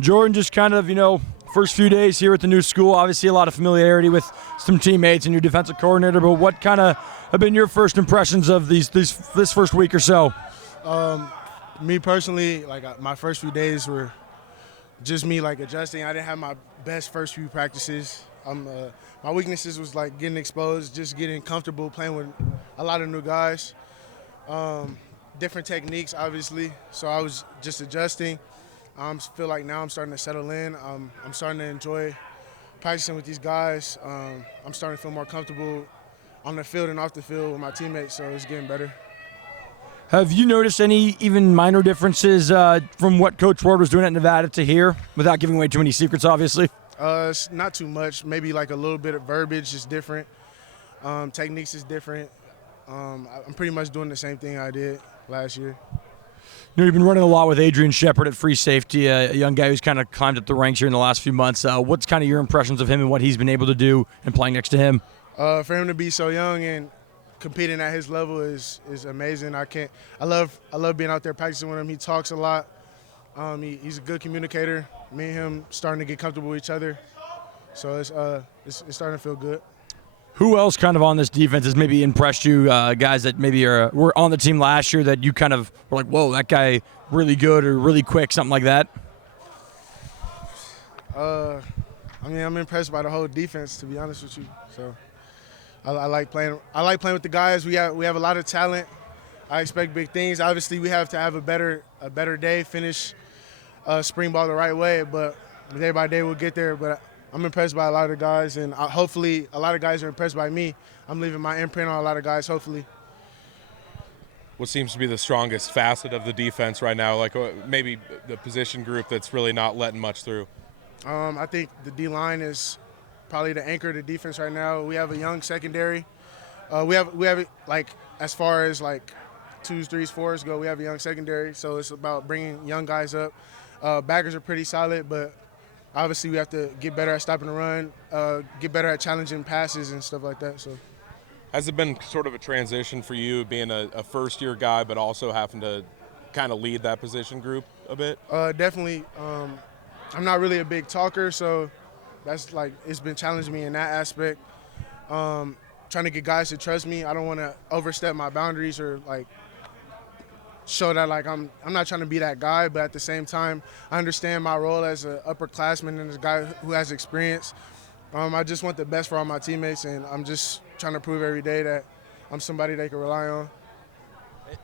Jordan, just kind of, first few days here at the new school, obviously a lot of familiarity with some teammates and your defensive coordinator, but what kind of have been your first impressions of this first week or so? Me personally, my first few days were just me adjusting. I didn't have my best first few practices. My weaknesses was getting exposed, just getting comfortable playing with a lot of new guys. Different techniques, obviously. So I was just adjusting. I feel like now I'm starting to settle in. I'm starting to enjoy practicing with these guys. I'm starting to feel more comfortable on the field and off the field with my teammates, so it's getting better. Have you noticed any even minor differences from what Coach Ward was doing at Nevada to here, without giving away too many secrets, obviously? It's not too much. Maybe a little bit of verbiage is different. Techniques is different. I'm pretty much doing the same thing I did last year. You've been running a lot with Adrian Shepard at free safety, a young guy who's kind of climbed up the ranks here in the last few months. What's kind of your impressions of him and what he's been able to do and playing next to him? For him to be so young and competing at his level is amazing. I love being out there practicing with him. He talks a lot. He's a good communicator. Me and him starting to get comfortable with each other, so it's starting to feel good. Who else kind of on this defense has maybe impressed you, guys that maybe were on the team last year that you kind of were like, whoa, that guy really good or really quick, something like that? I'm impressed by the whole defense, to be honest with you. So I like playing. I like playing with the guys. We have a lot of talent. I expect big things. Obviously, we have to have a better day, finish spring ball the right way. But day by day, we'll get there. But I'm impressed by a lot of the guys, and hopefully a lot of guys are impressed by me. I'm leaving my imprint on a lot of guys, hopefully. What seems to be the strongest facet of the defense right now, maybe the position group that's really not letting much through? I think the D-line is probably the anchor of the defense right now. We have a young secondary. We have as far as 2s, 3s, 4s go, we have a young secondary, so it's about bringing young guys up. Backers are pretty solid, but obviously we have to get better at stopping the run, get better at challenging passes and stuff like that. So, has it been sort of a transition for you being a first-year guy but also having to kind of lead that position group a bit? Definitely. I'm not really a big talker, so that's it's been challenging me in that aspect. Trying to get guys to trust me. I don't want to overstep my boundaries or show that I'm not trying to be that guy, but at the same time, I understand my role as an upperclassman and as a guy who has experience. I just want the best for all my teammates, and I'm just trying to prove every day that I'm somebody they can rely on.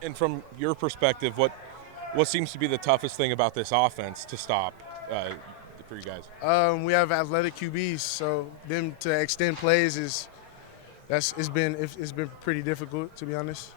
And from your perspective, what seems to be the toughest thing about this offense to stop for you guys? We have athletic QBs, so them to extend plays it's been pretty difficult, to be honest.